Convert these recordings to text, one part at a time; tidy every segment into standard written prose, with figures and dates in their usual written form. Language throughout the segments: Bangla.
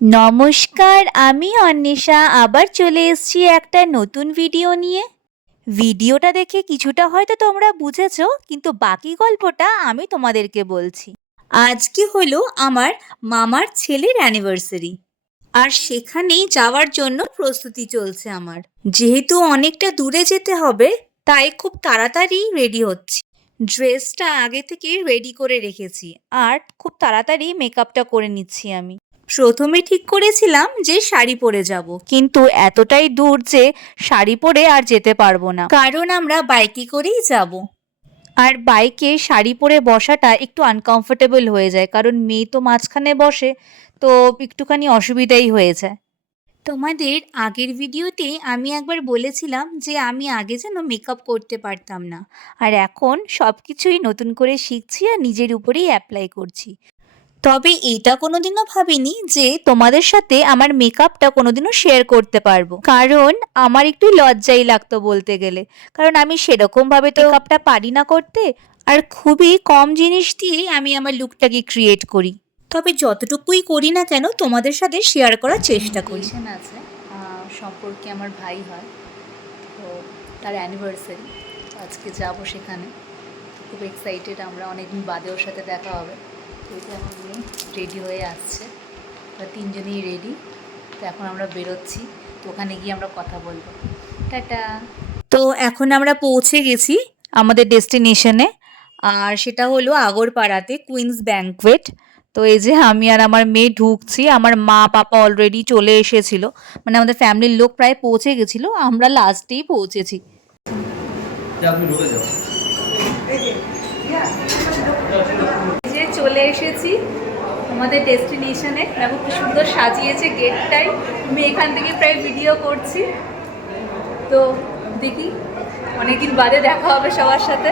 নমস্কার, আমি অন্বেষা আবার চলে এসেছি একটা নতুন ভিডিও নিয়ে। ভিডিওটা দেখে কিছুটা হয়তো তোমরা বুঝেছো, কিন্তু বাকি গল্পটা আমি তোমাদেরকে বলছি। আজকে হলো আমার মামার ছেলের অ্যানিভার্সারি, আর সেখানেই যাওয়ার জন্য প্রস্তুতি চলছে আমার। যেহেতু অনেকটা দূরে যেতে হবে, তাই খুব তাড়াতাড়ি রেডি হচ্ছি। ড্রেসটা আগে থেকে রেডি করে রেখেছি, আর খুব তাড়াতাড়ি মেকআপটা করে নিচ্ছি আমি। প্রথমে ঠিক করেছিলাম যে শাড়ি পরে যাব, কিন্তু এতটাই দূর যে শাড়ি পরে আর যেতে পারবো না, কারণ আমরা বাইকে করেই যাব। আর বাইকে শাড়ি পরে বসাটা একটু আনকমফোর্টেবল হয়ে যায়, কারণ মেয়ে তো মাঝখানে বসে, তো একটুখানি অসুবিধাই হয়ে যায়। তোমাদের আগের ভিডিওতে আমি একবার বলেছিলাম যে আমি আগে যেন মেকআপ করতে পারতাম না, আর এখন সব কিছুই নতুন করে শিখছি আর নিজের উপরেই অ্যাপ্লাই করছি। তবে এটা কোনোদিনও ভাবিনি যে তোমাদের সাথে আমার মেকআপটা কোনোদিনও শেয়ার করতে পারবো, কারণ আমার একটু লজ্জাই লাগতো বলতে গেলে, কারণ আমি সেরকমভাবে তো মেকআপটা পারি না করতে, আর খুবই কম জিনিস দিয়েই আমি আমার লুকটাকে ক্রিয়েট করি। তবে যতটুকুই করি না কেন তোমাদের সাথে শেয়ার করার চেষ্টা করি। আছে সম্পর্কে আমার ভাই হয়, তো তার অ্যানিভার্সারি, আজকে যাব সেখানে। খুব এক্সাইটেড আমরা, অনেকদিন বাদে ওর সাথে দেখা হবে। তো এই যে আমার মেয়ে রেডি হয়ে আসছে, আমরা তিনজনেই রেডি। তো এখন আমরা বেরোচ্ছি, তো ওখানে গিয়ে আমরা কথা বলবো। টাটা। তো এখন আমরা পৌঁছে গেছি আমাদের ডেস্টিনেশনে, আর সেটা হলো আগরপাড়াতে কুইন্স ব্যাংকুয়েট। তো এই যে আমি আর আমার মেয়ে ঢুকছি, আমার মা পাপা অলরেডি চলে এসেছিল, মানে আমাদের ফ্যামিলির লোক প্রায় পৌঁছে গেছিল, আমরা লাস্টেই পৌঁছেছি। যে চলে এসেছি আমাদের ডেস্টিনেশনে, দেখো কি সুন্দর সাজিয়েছে গেটটাই। আমি এখান থেকে প্রায় ভিডিও করছি, তো দেখি অনেকদিন বাদে দেখা হবে সবার সাথে।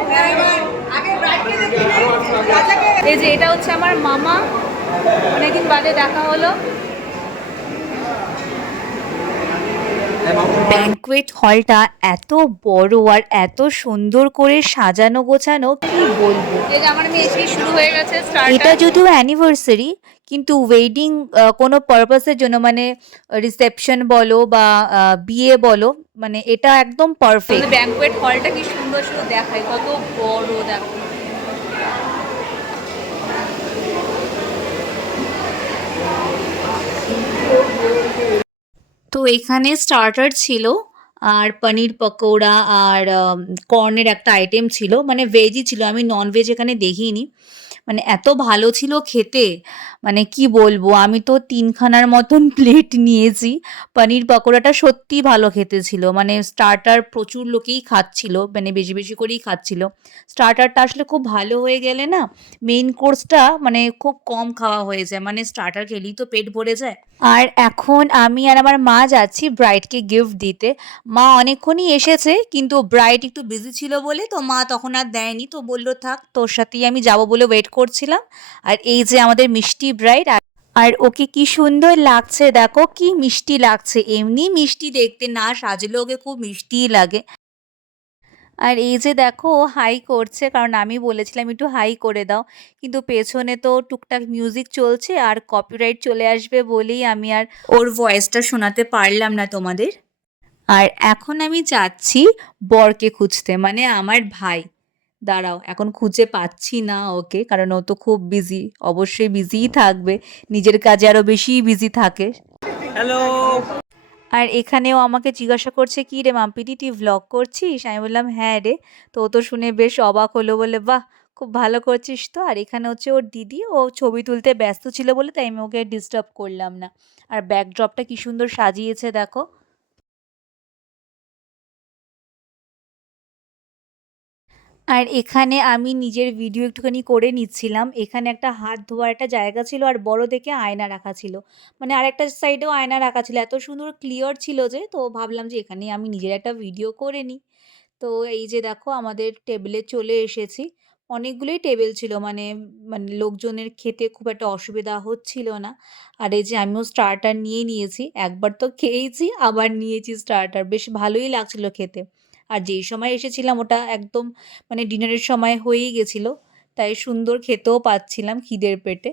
এই যে এটা হচ্ছে আমার মামা, অনেকদিন বাদে দেখা হলো। ব্যাংকুয়েট হলটা এত বড় আর এত সুন্দর করে সাজানো গোছানো, কি বলবো। এই যে আমার মেয়ে এসেই শুরু হয়ে গেছে স্টার্টার। এটা যদিও অ্যানিভার্সারি, কিন্তু ওয়েডিং কোনো পারপাসের জন্য, মানে রিসেপশন বলো বা বিয়ে বলো, মানে এটা একদম পারফেক্ট। ব্যাংকুয়েট হলটা কি সুন্দর শুধু দেখায়, কত বড় দেখো। তো এখানে স্টার্টার ছিল, আর পনির পকোড়া, আর কর্নের একটা আইটেম ছিল, মানে ভেজই ছিল, আমি নন ভেজ এখানে দেখিনি। মানে এত ভালো ছিল খেতে, মানে কি বলবো, আমি তো 3খানার মতন প্লেট নিয়েছি। পনির পকোড়াটা সত্যিই ভালো খেতে ছিল, মানে স্টার্টার প্রচুর লোকেই খাচ্ছিল, মানে বেশি বেশি করেই খাচ্ছিল। স্টার্টারটা আসলে খুব ভালো হয়ে গেলে না, মেইন কোর্সটা মানে খুব কম খাওয়া হয়ে যায়, মানে স্টার্টার খেলেই তো পেট ভরে যায়। আর এখন আমি আর আমার মা যাচ্ছি ব্রাইডকে গিফট দিতে। মা অনেকক্ষণই এসেছে, কিন্তু ব্রাইড একটু বিজি ছিল বলে তো মা তখন আর দেয়নি, তো বললো থাক তোর সাথেই আমি যাব বলে ওয়েট করছিলাম। আর এই যে আমাদের মিষ্টি ব্রাইড, আর ওকে কি সুন্দর লাগছে, দেখো কি মিষ্টি লাগছে, এমনি মিষ্টি দেখতে, না সাজলে ওকে খুব মিষ্টিই লাগে। আর এই যে দেখো ও হাই করছে, কারণ আমি বলেছিলাম একটু হাই করে দাও, কিন্তু পেছনে তো টুকটাক মিউজিক চলছে আর কপিরাইট চলে আসবে বলেই আমি আর ওর ভয়েসটা শোনাতে পারলাম না তোমাদের। আর এখন আমি যাচ্ছি বরকে খুঁজতে, মানে আমার ভাই। দাঁড়াও, এখন খুঁজে পাচ্ছি না ওকে, কারণ ও তো খুব বিজি, অবশ্যই বিজিই থাকবে, নিজের কাজে আরো বেশি বিজি থাকে। হ্যালো। আর এখানেও আমাকে জিজ্ঞাসা করছে, কি রে মাম্পিদি তুই ভ্লগ করছিস? আমি বললাম হ্যাঁ রে। তো ও তো শুনে বেশ অবাক হলো, বলে বাহ খুব ভালো করছিস তো। আর এখানে হচ্ছে ওর দিদি, ও ছবি তুলতে ব্যস্ত ছিল বলে তাই আমি ওকে ডিস্টার্ব করলাম না। আর ব্যাকড্রপটা কি সুন্দর সাজিয়েছে দেখো। আর এখানে আমি নিজের ভিডিও একটুখানি করে নিচ্ছিলাম, এখানে একটা হাত ধোয়ার একটা জায়গা ছিল, আর বড় দেখে আয়না রাখা ছিল, মানে আরেকটা সাইডেও আয়না রাখা ছিল, এত সুন্দর ক্লিয়ার ছিল যে, তো ভাবলাম যে এখানে আমি নিজের একটা ভিডিও করে নিই। তো এই যে দেখো আমাদের টেবিলে চলে এসেছি, অনেকগুলোই টেবিল ছিল, মানে মানে লোকজনের খেতে খুব একটা অসুবিধা হচ্ছিল না। আর এই যে আমিও স্টার্টার নিয়ে নিয়েছি, একবার তো খেয়েছি, আবার নিয়েছি স্টার্টার, বেশ ভালোই লাগছিল খেতে। আর যেই সময় এসেছিলাম ওটা একদম মানে ডিনারের সময় হয়েই গেছিলো, তাই সুন্দর খেতেও পাচ্ছিলাম খিদের পেটে।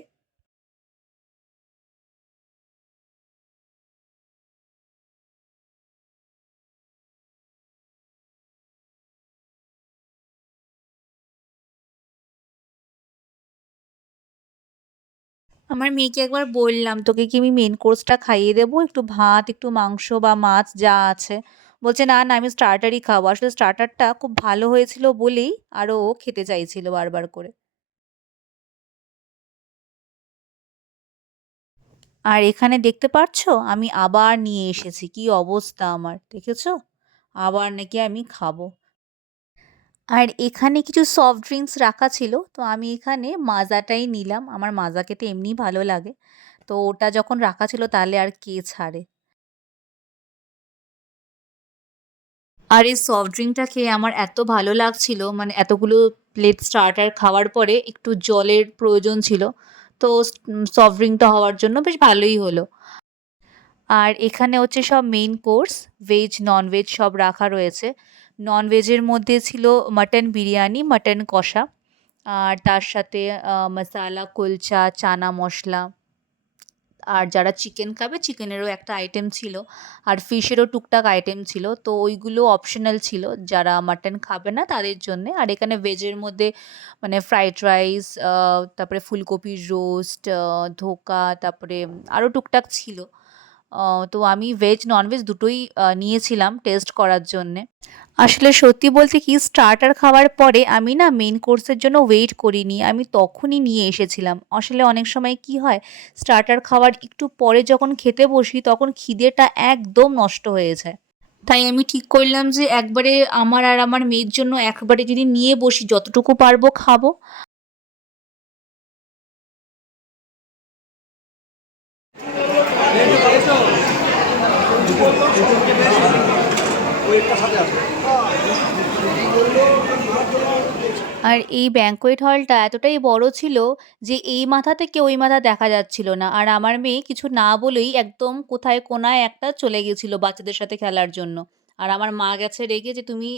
আমার মেয়েকে একবার বললাম, "তোকে কি আমি মেইন কোর্সটা খাইয়ে দেবো? একটু ভাত, একটু মাংস বা মাছ যা আছে।" বলছে, "না, না আমি স্টার্টারই খাবো।" আসলে স্টার্টারটা খুব ভালো হয়েছিল বলেই আরও ও খেতে চাইছিল বারবার করে। আর এখানে দেখতে পারছো? আমি আবার নিয়ে এসেছি। কি অবস্থা আমার, দেখেছো? আবার নাকি আমি খাবো। আর এখানে কিছু সফট ড্রিংকস রাখা ছিল। তো আমি এখানে মাজাটাই নিলাম। আমার মাজা খেতে এমনিই ভালো লাগে। তো ওটা যখন রাখা ছিল তাহলে আর কে ছাড়ে। আর এই সফট ড্রিঙ্কটা খেয়ে আমার এত ভালো লাগছিল, মানে এতগুলো প্লেট স্টার্টার খাওয়ার পরে একটু জলের প্রয়োজন ছিল। তো সফট ড্রিঙ্কটা হওয়ার জন্য বেশ ভালোই হলো। আর এখানে হচ্ছে সব মেইন কোর্স, ভেজ, নন-ভেজ সব রাখা রয়েছে। নন-ভেজের মধ্যে ছিল মাটন বিরিয়ানি, মাটন কষা। আর তার সাথে মাসালা কুলচা, চানা মশলা। আর যারা চিকেন খাবে চিকেনেরও একটা আইটেম ছিল। আর ফিশেরও টুকটাক আইটেম ছিল। তো ওইগুলো অপশনাল ছিল যারা মাটন খাবে না তাদের জন্যে। আর এখানে ভেজের মধ্যে মানে ফ্রাইড রাইস, তারপরে ফুলকপির রোস্ট, ধোকা, তারপরে আরও টুকটাক ছিল। তো আমি ভেজ ননভেজ দুটোই নিয়েছিলাম টেস্ট করার জন্যে। আসলে সত্যি বলতে কি, স্টার্টার খাওয়ার পরে আমি না মেইন কোর্সের জন্য ওয়েট করিনি। আমি তখনই নিয়ে এসেছিলাম। আসলে অনেক সময় কি হয়, স্টার্টার খাওয়ার একটু পরে যখন খেতে বসি তখন খিদেটা একদম নষ্ট হয়ে যায়। তাই আমি ঠিক করলাম যে একবারে আমার আর আমার মেয়ের জন্য একবারে যদি নিয়ে বসি যতটুকু পারবো খাবো। আর এই ব্যাঙ্কোয়েট হলটা এতটাই বড় ছিল যে এই মাথা থেকে ওই মাথা দেখা যাচ্ছিল না। আর আমার মেয়ে কিছু না বলেই একদম কোথায় কোনায় একটা চলে গেছিল বাচ্চাদের সাথে খেলার জন্য। আর আমার মা গেছে রেগে যে, "তুমি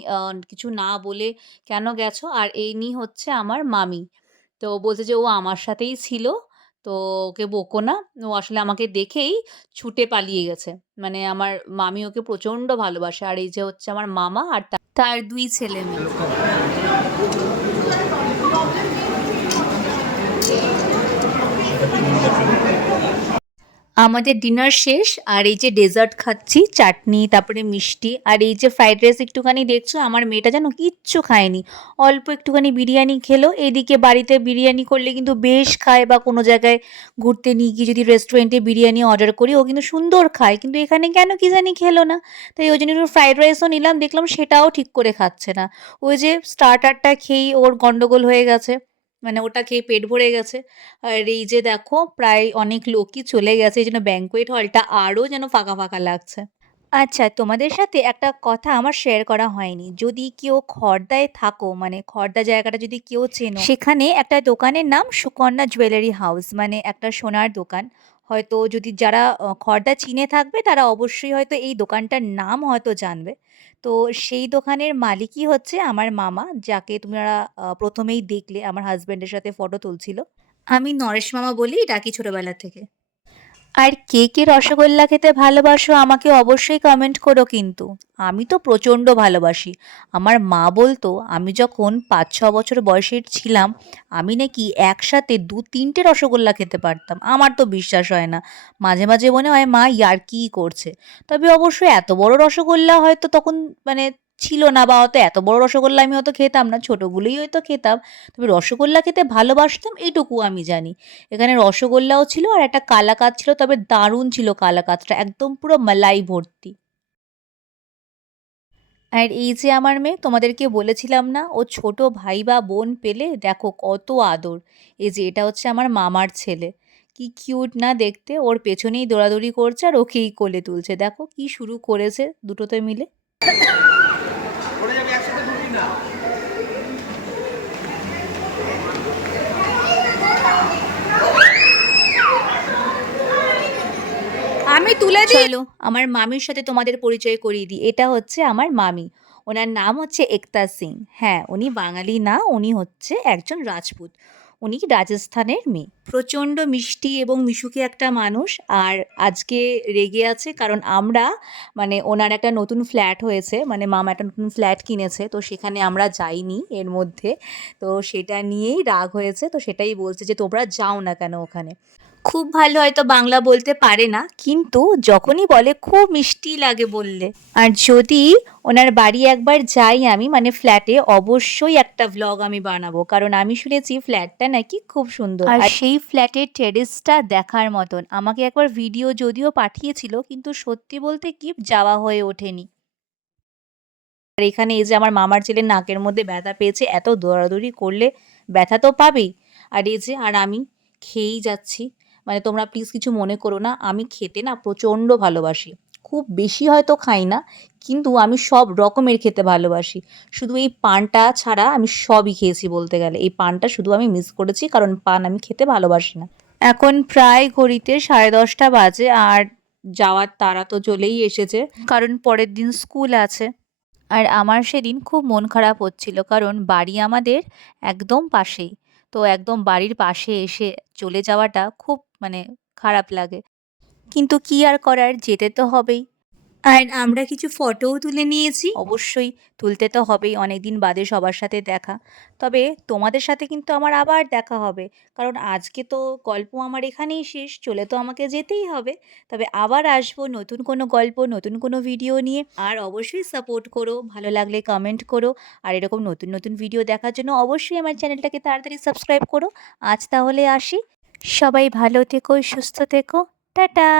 কিছু না বলে কেন গেছো?" আর ইনি হচ্ছে আমার মামি। তো বলছে যে, "ও আমার সাথেই ছিল। তো ওকে বকো না। ও আসলে আমাকে দেখেই ছুটে পালিয়ে গেছে।" মানে আমার মামি ওকে প্রচণ্ড ভালোবাসে। আর এই যে হচ্ছে আমার মামা আর তার ২ ছেলেমেয়ে। আমাদের ডিনার শেষ আর এই যে ডেজার্ট খাচ্ছি, চাটনি, তারপরে মিষ্টি আর এই যে ফ্রাইড রাইস একটুখানি দেখছো, আমার মেয়েটা যেন কিচ্ছু খায়নি। অল্প একটুখানি বিরিয়ানি খেলো। এদিকে বাড়িতে বিরিয়ানি করলে কিন্তু বেশ খায়, বা কোনো জায়গায় ঘুরতে নিয়ে গিয়ে যদি রেস্টুরেন্টে বিরিয়ানি অর্ডার করি ও কিন্তু সুন্দর খায়। কিন্তু এখানে কেন কি জানি খেলো না। তাই ওই জন্য একটু ফ্রাইড রাইসও নিলাম, দেখলাম সেটাও ঠিক করে খাচ্ছে না। ওই যে স্টার্টারটা খেয়েই ওর গন্ডগোল হয়ে গেছে। মানে ওটা খেয়ে পেট ভরে গেছে। আর এই যে দেখো প্রায় অনেক লোকই চলে গেছে। এইজন্য ব্যাঙ্কোয়েট হলটা আরও যেন ফাঁকা, ফাঁকা লাগছে। আচ্ছা, তোমাদের সাথে একটা কথা আমার শেয়ার করা হয়নি। যদি কেউ খড়দায় থাকো, মানে খড়দা জায়গাটা যদি কেউ চেনো, সেখানে একটা দোকানের নাম সুকন্যা জুয়েলারি হাউস, মানে একটা সোনার দোকান। হয়তো যদি যারা খড়দা চিনে থাকবে তারা অবশ্যই হয়তো এই দোকানটার নাম হয়তো জানবে। তো সেই দোকানের মালিকই হচ্ছে আমার মামা, যাকে তোমরা প্রথমেই দেখলে আমার হাসব্যান্ডের সাথে ফটো তুলছিল। আমি নরেশ মামা বলেই ডাকি ছোটবেলা থেকে। আর কে, কে রসগোল্লা খেতে ভালোবাসো আমাকে অবশ্যই কমেন্ট করো কিন্তু। আমি তো প্রচণ্ড ভালোবাসি। আমার মা বলতো আমি যখন ৫-৬ বছর বয়সের ছিলাম, আমি নাকি একসাথে ২-৩টে রসগোল্লা খেতে পারতাম। আমার তো বিশ্বাস হয় না। মাঝে, মাঝে মনে হয় মা ইয়ার্কিই করছে। তবে অবশ্য এত বড় রসগোল্লা হয়তো তখন মানে ছিল না, বা হয়তো এত বড় রসগোল্লা আমি হয়তো খেতাম না। ছোটগুলোই হয়তো খেতাম। তবে রসগোল্লা খেতে ভালোবাসতাম এইটুকু আমি জানি। এখানে রসগোল্লাও ছিল আর একটা কালাকাঁদ ছিল, তবে দারুণ ছিল কালাকাঁদটা, একদম পুরো মালাই ভর্তি। আর এই যে আমার মেয়ে, তোমাদেরকে বলেছিলাম না ও ছোট ভাই বা বোন পেলে দেখো কত আদর। এই যে এটা হচ্ছে আমার মামার ছেলে। কি কিউট না দেখতে, ওর পেছনেই দৌড়াদৌড়ি করছে আর ওকেই কোলে তুলছে। দেখো কি শুরু করেছে দুটোতে মিলে। আমি তুলে দিই। চলো আমার মামির সাথে তোমাদের পরিচয় করিয়ে দিই। এটা হচ্ছে আমার মামি। ওনার নাম হচ্ছে একতা সিং। হ্যাঁ, উনি বাঙালি না, উনি হচ্ছে একজন রাজপুত। উনি রাজস্থানের মেয়ে। প্রচণ্ড মিষ্টি এবং মিশুকে একটা মানুষ। আর আজকে রেগে আছে কারণ আমরা, মানে ওনার একটা নতুন ফ্ল্যাট হয়েছে, মানে মামা একটা নতুন ফ্ল্যাট কিনেছে, তো সেখানে আমরা যাইনি এর মধ্যে। তো সেটা নিয়েই রাগ হয়েছে। তো সেটাই বলছে যে তোমরা যাও না কেন ওখানে। খুব ভালো হয়তো বাংলা বলতে পারে না, কিন্তু যখনই বলে খুব মিষ্টি লাগে বললে। আর যদি ওনার বাড়ি একবার যাই আমি, মানে ফ্ল্যাটে, অবশ্যই একটা ভ্লগ আমি বানাবো, কারণ আমি শুনেছি ফ্ল্যাটটা নাকি খুব সুন্দর আর সেই ফ্ল্যাটের টেরেসটা দেখার মতন। আমাকে একবার ভিডিও যদিও পাঠিয়েছিল, কিন্তু সত্যি বলতে কি যাওয়া হয়ে ওঠেনি। আর এখানে এই যে আমার মামার ছেলের নাকের মধ্যে ব্যথা পেয়েছে, এত দৌড়াদৌড়ি করলে ব্যথা তো পাবেই। আর এই যে আর আমি খেয়েই যাচ্ছি, মানে তোমরা প্লিজ কিছু মনে করো না, আমি খেতে না প্রচণ্ড ভালোবাসি। খুব বেশি হয়তো খাই না, কিন্তু আমি সব রকমের খেতে ভালোবাসি। শুধু এই পানটা ছাড়া আমি সবই খেয়েছি বলতে গেলে। এই পানটা শুধু আমি মিস করেছি, কারণ পান আমি খেতে ভালোবাসি না। এখন প্রায় ঘড়িতে 10:30 বাজে, আর যাওয়ার তাড়া তো চলেই এসেছে, কারণ পরের দিন স্কুল আছে। আর আমার সেদিন খুব মন খারাপ হচ্ছিল, কারণ বাড়ি আমাদের একদম পাশেই। তো একদম বাড়ির পাশে এসে চলে যাওয়াটা খুব মানে খারাপ লাগে। কিন্তু কি আর করার, যেতে তো হবেই। আর আমরা কিছু ফটোও তুলে নিয়েছি, অবশ্যই তুলতে তো হবেই, অনেকদিন বাদে সবার সাথে দেখা। তবে তোমাদের সাথে কিন্তু আমার আবার দেখা হবে, কারণ আজকে তো গল্প আমার এখানেই শেষ, চলে তো আমাকে যেতেই হবে। তবে আবার আসবো নতুন কোনো গল্প, নতুন কোনো ভিডিও নিয়ে। আর অবশ্যই সাপোর্ট করো, ভালো লাগলে কমেন্ট করো। আর এরকম নতুন নতুন ভিডিও দেখার জন্য অবশ্যই আমার চ্যানেলটাকে তাড়াতাড়ি সাবস্ক্রাইব করো। আজ তাহলে আসি, সবাই ভালো থেকো, সুস্থ থেকো, টাটা।